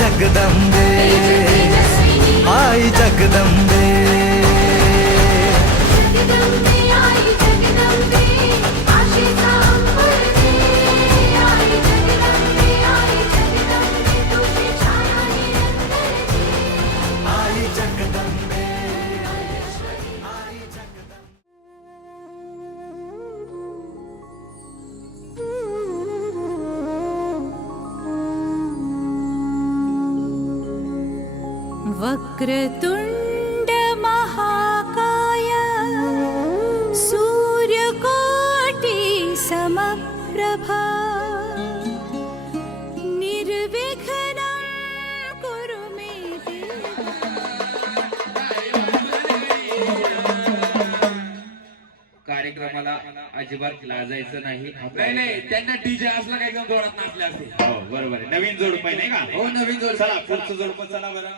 जगदंबे आई जगदंबे वक्रतुंड महाकाय सूर्यकोटि समप्रभा निर्विघ्नं कुरु मे देव। कार्यक्रमाला अजिबात लाजायचं नाही. नाही त्यांना डीजे असलं काय एकदम जोरात नाचले असते. हो बरोबर आहे. नवीन जोडप आहे नाही का? हो नवीन जोड. चला पुढचं जोडप चला बरं.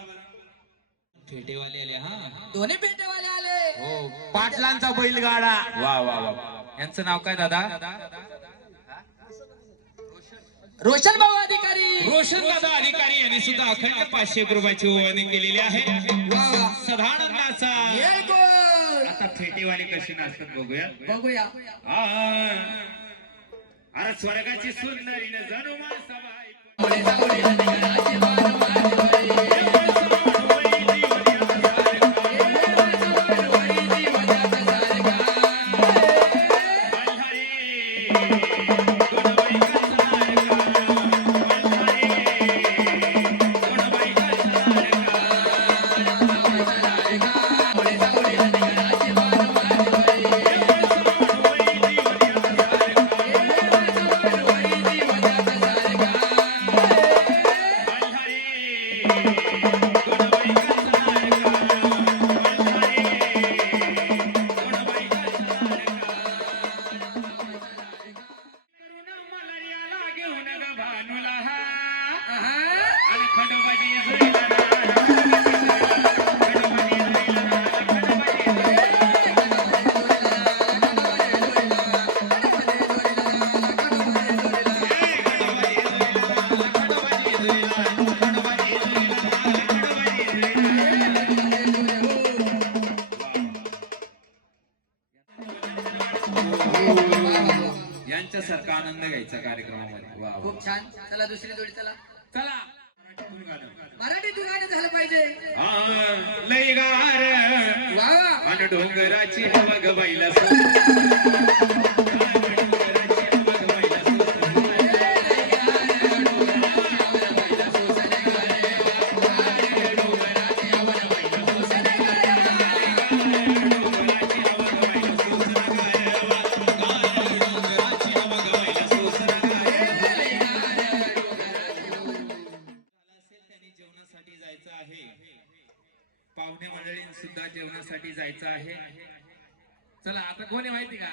फेटेवाले आले. हा दोन्ही फेटेवाले आले. हो पाटलांचा बैलगाडा. वा वा वा. यांचं नाव काय दादा? रोशन भाऊ अधिकारी. रोशन दादा अधिकारी यांनी सुद्धा अखंड 500 रुपयाची ओवाळणी केलेली आहे. सदानंदाचा आता फेटेवाले कशी नाचतात बघूया. बघूया. अरे स्वर्गाची सुंदरी न जणू माणसा यांच्यासारखा आनंद घ्यायचा कार्यक्रमामध्ये. खूप छान. चला दुसरी जोडी. चला चला मराठीतून गाणं झालं पाहिजे. लय गार वा अन डोंगराची हवा गबाईला पाहुणे मंडळी सुद्धा जेवणासाठी जायचं आहे. चला आता कोणी माहिती का?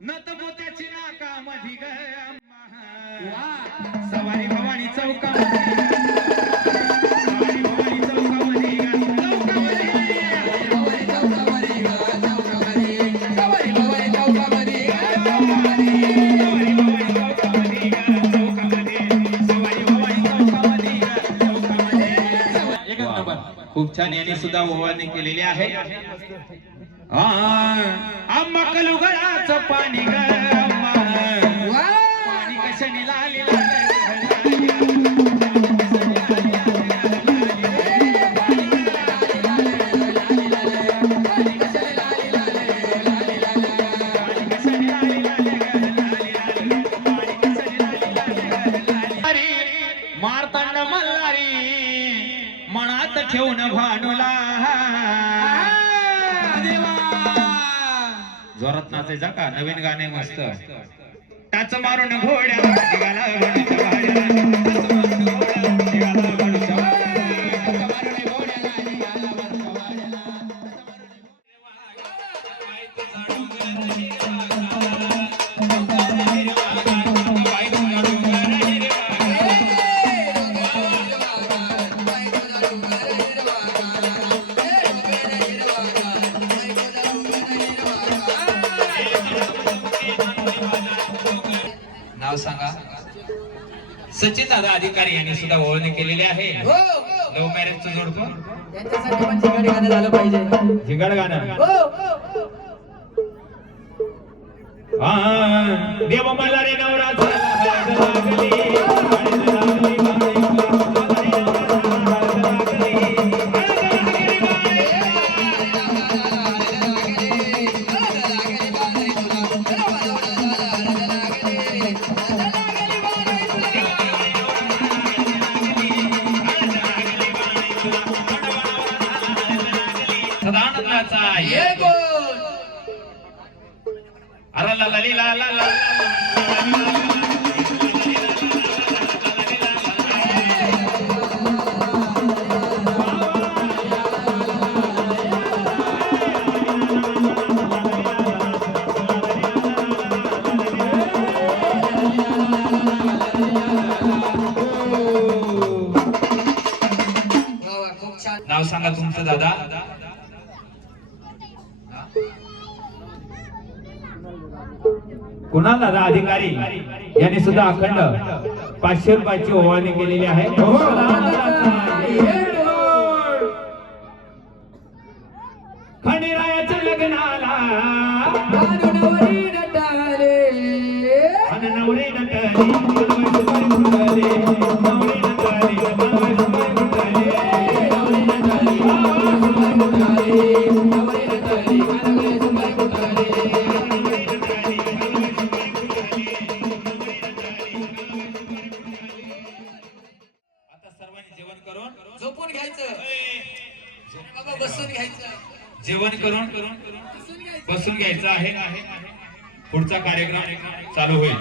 नतमोत्याची नाका मधी ग वा सवारी भवानी चौकामध्ये खूप छान यांनी सुद्धा ओवाळणी केलेली आहे. आम्हा कलुगडाचं पाणी ग पाणी कशाने लालेलं मारतांड मल्हारी मनात ठेवून भानुला जोरात नाचायचा का? नवीन गाणे मस्त. टाच मारून घोड्या निघाला गणूच्या वाड्याला, टाच मारून घोड्या निघाला गणूच्या नाव सांगा. सचिन दादा अधिकारी यांनी सुद्धा ओळणी केलेली आहे. हो लव्ह मॅरेजचं जोडपं त्यांच्यासाठी पण जिगाडी गाणं झालं पाहिजे. जिगड गाणं. हो देव मला रे नवरा हळद लागली, हळद लागली सदानंदाचा ये कोण अरे ला ला ली ला ला ला. वा, खूप छान. नाव सांगा तुमचं दादा. कुणाल दादा अधिकारी यांनी सुद्धा अखंड 500 रुपयाची ओवाळणी केलेली आहे. खंडेरायाच्या लग्नाला नवरी नटाले, अन नवरे नटले, नवरे सुपारी फुटले, नवरे नटले, नवरे सुपारी फुटले, नवरी नटाले, सुपारी फुटाले, नवरी नटाले, नवरी सुपारी फुटाले. आता सर्वांनी जेवण करून झोपून घ्यायचं बाबा, बसून घ्यायचं. जेवण करून बसून घ्यायचं आहे. पुढचा कार्यक्रम चालू होईल.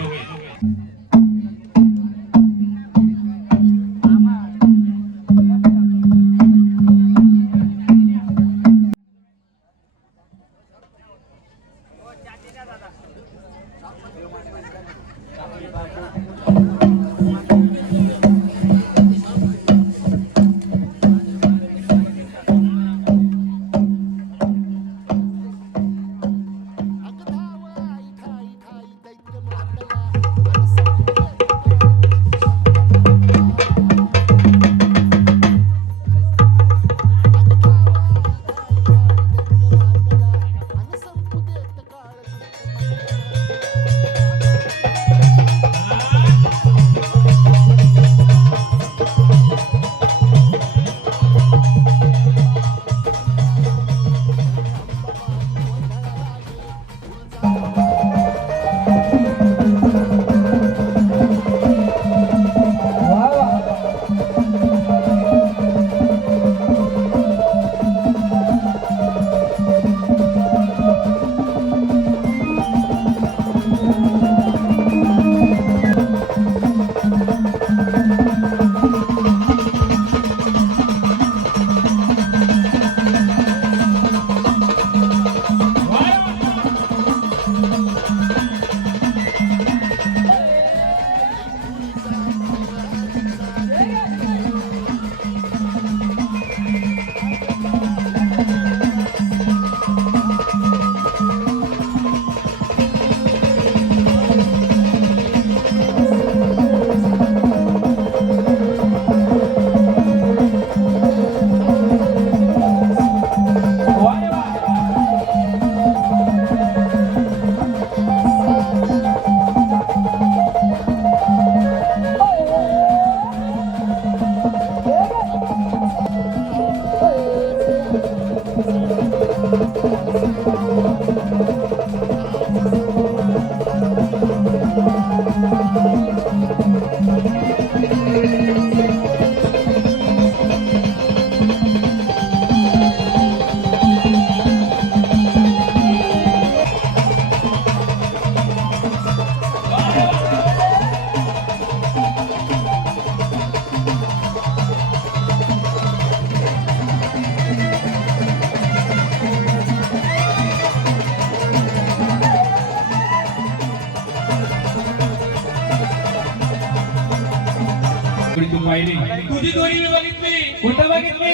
तुझी दोरी मी बघितली. कुठं बघितली?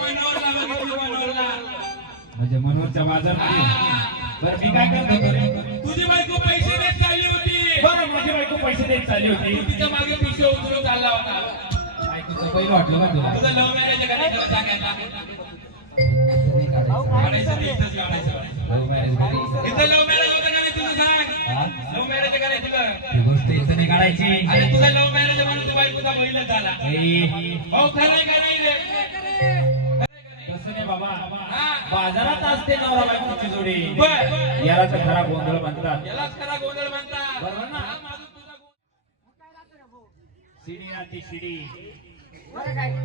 मनोहरला बघितली, मनोहरला. म्हणजे मनोहरच्या बाजारमध्ये. बरं मी काय करतो? तुझी बायको पैसे देत चालली होती. बरं माझी बायको पैसे देत चालली होती तिच्या मागे पिशवी उचलून चालला होता बायकोचं पहिलं वाटलं का तुला तुझं लव्ह मॅरेज का नाही खरं सांग आता काढायचं नाही, इथंच काढायचं. लव्ह मॅरेज घरी इथं लव्ह मॅरेज होतं का नाही तुझं सांग हा? लव्ह मॅरेज का नाही तुझं ही गोष्ट इथं नाही काढायची अरे तुझं लव्ह मॅरेज म्हणून तू बायकोचा बहिणच झाला ए, भाऊ खरंय का नाही रे तसं नाही बाबा हा. बाजारात असते नवरा बायकोची जोडी बर याला तर खरा गोंधळ म्हणतात यालाच खरा गोंधळ म्हणतात बरोबर ना? हा, माझं तुझा शिडी आती शिडी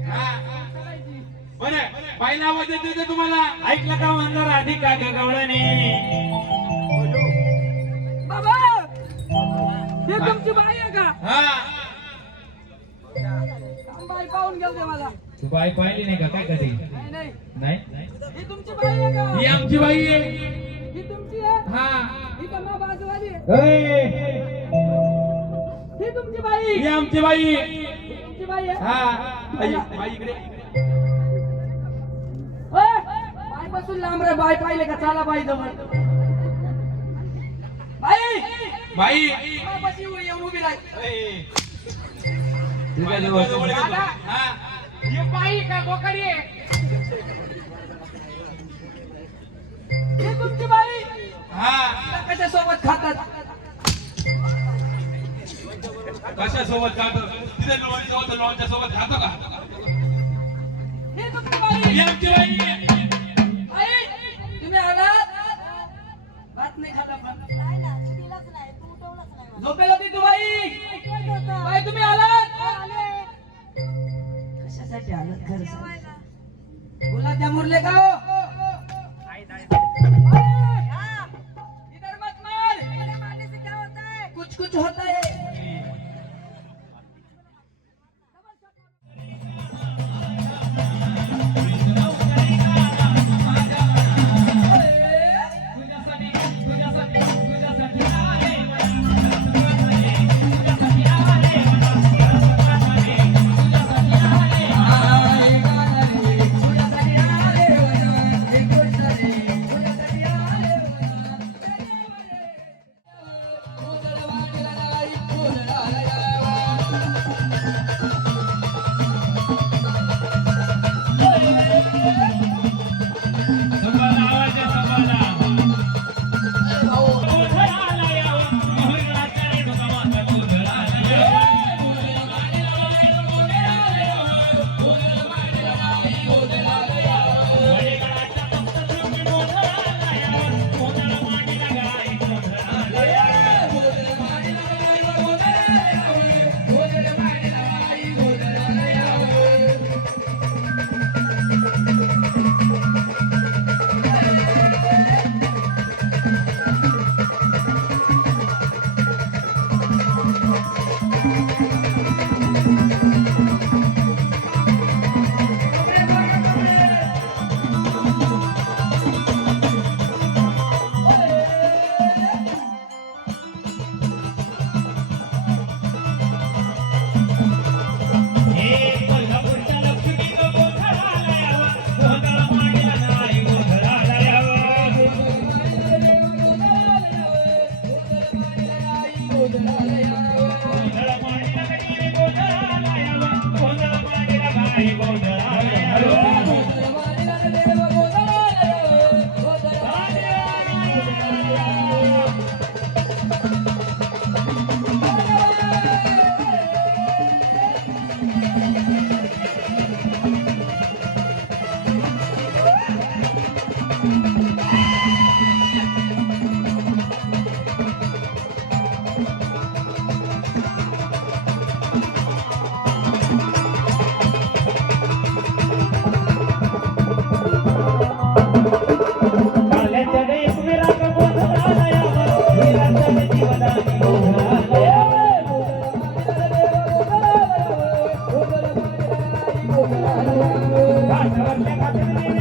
हा. बरं बाईला आवाज येतोय का तुम्हाला ऐकलं का म्हणणार आधी का गवळणी बाबा हे तुमची बाई आहे का हा बाई पाहून घेऊ दे मला तू बाई पाहिली नाही का काय कधी नाही नाही नाही ही तुमची बाई आहे का ही आमची बाई आहे ही तुमची आहे हा ही तर मा बाजूवाली आहे ए, ही तुमची बाई ही आमची बाई आहे. तुमची बाई आहे हा बाई बाई इकडे ओय, बाई पासून लांब रे बाई पाहिले का चला बाई जवळ बाई बाई बापाशी येऊन उभी राही तुझ्या जवळ जवळ येतो. हा ही बाई का बोकडी आहे ही तुमची बाई हा कशा सोबत खातात कशा सोबत खातो तिथे लोणच्या सोबत लोणच्या सोबत खातो का ही तुमची बाई ही आमची बाई आहे. आई तुम्ही आलात भात नाही खाता पण झोपेल होती तू बाई बाई तुम्ही आलात कशासाठी आलात खरं सांग. गुलाबजाम मुरले का हो इधर मत मार कुछ कुछ होता है भाषावर